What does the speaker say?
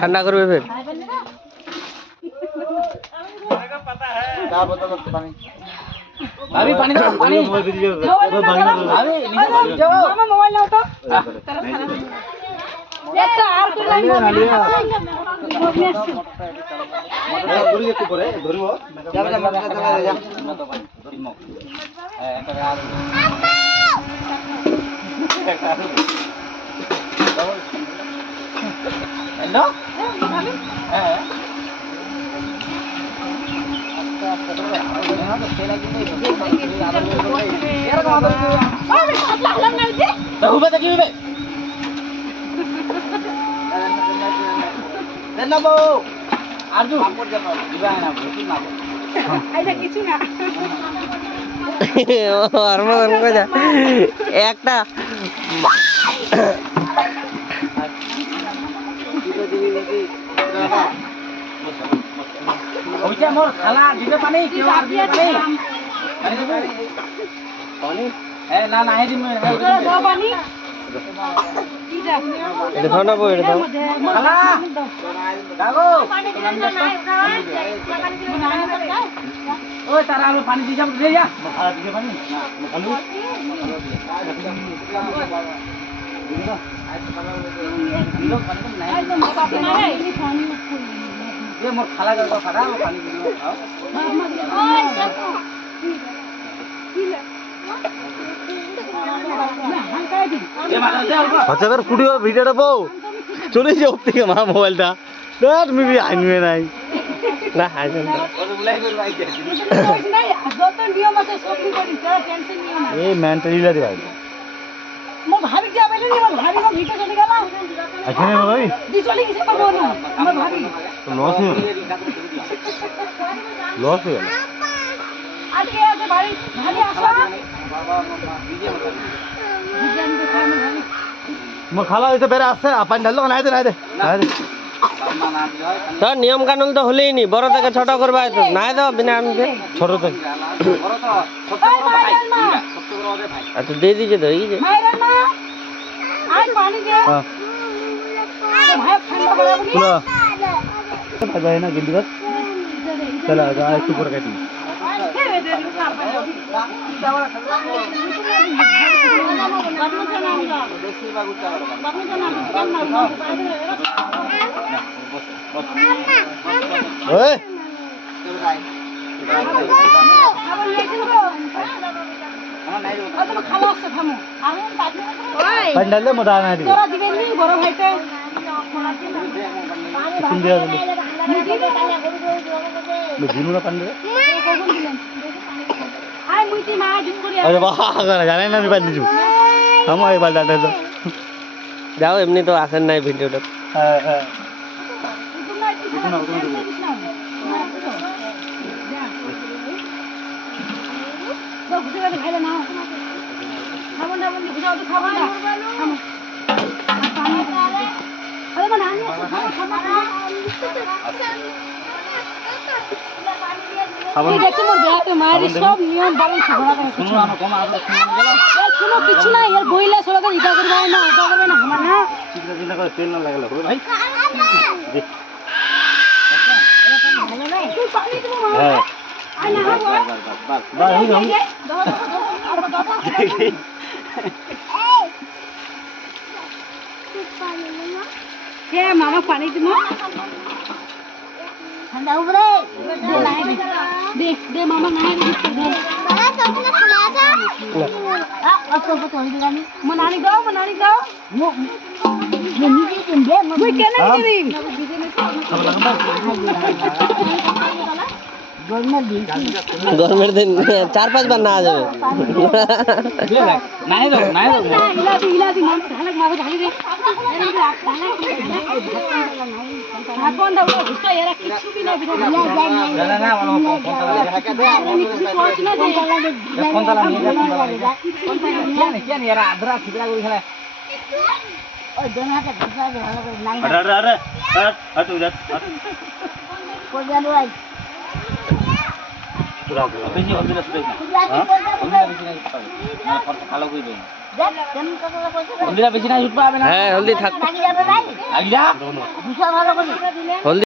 ঠান্ডা করবে ফের अभी पानी पानी मामा मोबाइल लाओ तो একটা আর করে লাইন পুরি একটু করে ধরবো ক্যামেরা মাথা চালা যা হ্যালো হ্যাঁ একটা ওইটা মোর খালা দিবে পানি কেউ আর দিবে পানি এ না না হে দিমু দাও পানি এটা ঠান্ডা পড়ে এটা খালা দাও ওই তারা আলো পানি দিয়ে যাবো রে যা খালা দিবে পানি আলু ये मोर खाला का खड़ा वो पानी दियो ओए सकू আচ্ছা এবার কুড়ি ভিডিওটা বউ চলে যাও থেকে মা মোবাইলটা আর মিবি আইনবে নাই না আইনবে না যত নিয়ম আছে সব করি তোরা টেনশন নিও না এই মেন্টালিটি লাগে ভাই মো ভাবি কি আবেলে নি মো ভাবি কো ভিতর চলে গেল আচ্ছা রে ভাই দি চলে গেছে পাবো না আমার ভাবি তো লস হয়ে লস হয়ে আজকে আছে ভাই ভাবি আসো মো খালা হইতে বেরে আসছে পানি ঢাললো নাই দে নাই দে নাই দে তো নিয়ম কানুন তো হলেই নি বড় থেকে ছোট করবা তো নাই দাও বিনা আনতে ছোট থেকে আচ্ছা দিয়ে দিছে তো এই যে মাইরা না আই পানি দে হ্যাঁ ভাই ঠান্ডা করে বলি না যায় না গিন্দি বাস চলা যা একটু করে কাটি ওই पंडाल ले मजा आना তোরা দিবেন নি বড় ভাইতে कितन दिया बोलो मैं दिनु ना पंडे আই মুইতি মা দিন করি अरे वाह अगर जाने ना भी पंडे जू हम आए बाल डालते तो जाओ एमनी तो आसन नहीं वीडियो तो हां हां তো ঘুরে গেলে ভাইলে না খাবো না বন্ধু ঘুরে তো খাবো না খাবো আরে মানে আমি খাবো দেখছো মোর বিয়াতে মায়ের সব নিয়ম পালন ঝগড়া করে শুনো না কম আদর শুনো কিছু না এর বইলা সবাইকে ইটা করবে না ওটা করবে না আমার না चिकना चिकना করে তেল না লাগালে হবে ভাই তুই পানি দেবো মা হ্যাঁ আই না হবো বাস হই যাও কে মামা পানি দিমু ঠান্ডা উপরে দে দে মামা নাই দে বাবা তোমরা খেলা আছে অত কত হই দিলানি মনানি গাও মো নিজে দিন দে মুই কেন দিম গরমের দিন 4-5 বার না যাবে নাই দাও ইলাদি মান ঢালক মাগো ঢালি দে এখন দাও ঘুরতে এরা কিছু বি না বিনা না না বলো কোন তালা নিয়ে যা কেন এরা আদ্রা ছিড়া করে খেলা ওই দোনো হাতে ঘুষা দে ভালো করে নাই আরে আরে আরে হাট উড়া কোন জানো ভাই বেশি হলদি না শুকাই না বেশি না উঠবে না ফটো ভালো কই দেন দেখ কেমন কথা কইছে হলদিটা বেশি না উঠবে না হ্যাঁ হলদি থাক লাগি যাবে ভাই লাগি যা ঘুষা ভালো করে হলদি